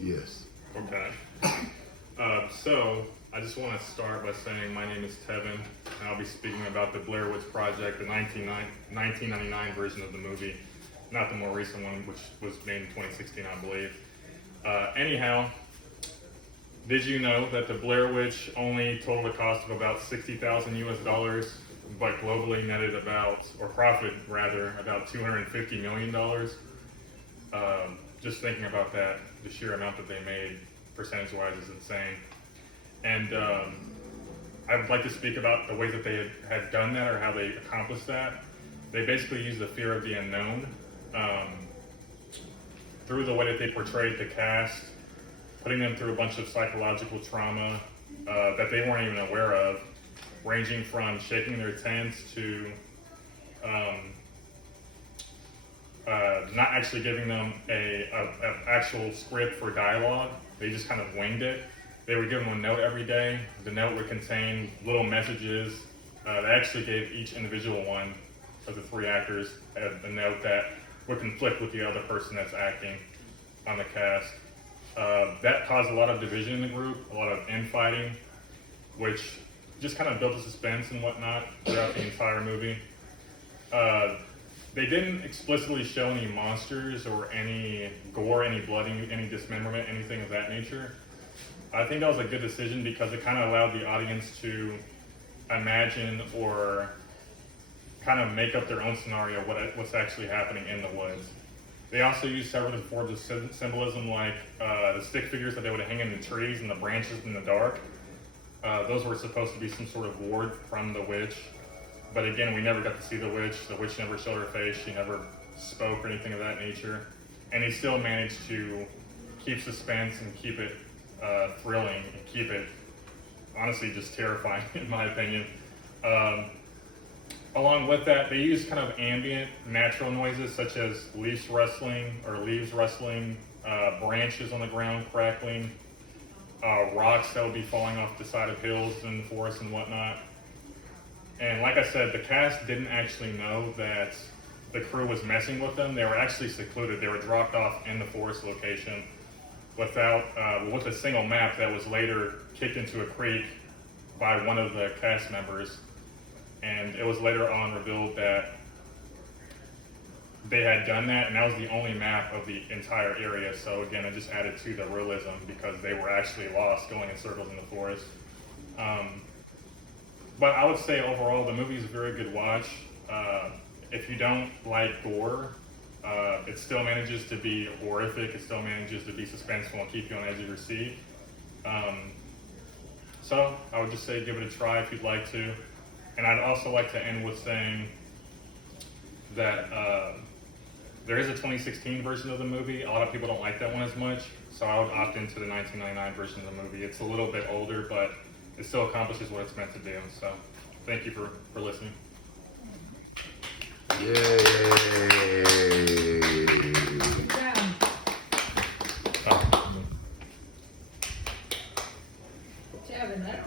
Yes. Okay. So I just want to start by saying my name is Tevin, and I'll be speaking about the Blair Witch Project, the 1999 version of the movie, not the more recent one, which was made in 2016, I believe. Anyhow, did you know that the Blair Witch only totaled a cost of about $60,000 US, but globally netted about, or profit rather, about $250 million? Just thinking about that, the sheer amount that they made, percentage-wise, is insane. And I would like to speak about the ways that they had done that, or how they accomplished that. They basically used the fear of the unknown through the way that they portrayed the cast, putting them through a bunch of psychological trauma that they weren't even aware of, ranging from shaking their tents to not actually giving them a actual script for dialogue. They just kind of winged it. They would give them a note every day. The note would contain little messages. They actually gave each individual one of the three actors a note that would conflict with the other person that's acting on the cast. That caused a lot of division in the group, a lot of infighting, which just kind of built a suspense and whatnot throughout the entire movie. They didn't explicitly show any monsters or any gore, any blood, any dismemberment, anything of that nature. I think that was a good decision because it kind of allowed the audience to imagine or kind of make up their own scenario of what's actually happening in the woods. They also used several forms of symbolism, like the stick figures that they would hang in the trees and the branches in the dark. Those were supposed to be some sort of ward from the witch. But again, we never got to see the witch. The witch never showed her face. She never spoke or anything of that nature. And he still managed to keep suspense and keep it thrilling and keep it, honestly, just terrifying, in my opinion. Along with that, they used kind of ambient, natural noises such as leaves rustling, branches on the ground crackling, rocks that would be falling off the side of hills in the forest and whatnot. And like I said, the cast didn't actually know that the crew was messing with them. They were actually secluded. They were dropped off in the forest location with a single map that was later kicked into a creek by one of the cast members. And it was later on revealed that they had done that, and that was the only map of the entire area. So again, it just added to the realism because they were actually lost going in circles in the forest. But I would say overall, the movie is a very good watch. If you don't like gore, it still manages to be horrific. It still manages to be suspenseful and keep you on the edge of your seat. So I would just say give it a try if you'd like to. And I'd also like to end with saying that there is a 2016 version of the movie. A lot of people don't like that one as much, so I would opt into the 1999 version of the movie. It's a little bit older, but it still accomplishes what it's meant to do. So thank you for listening. Yeah.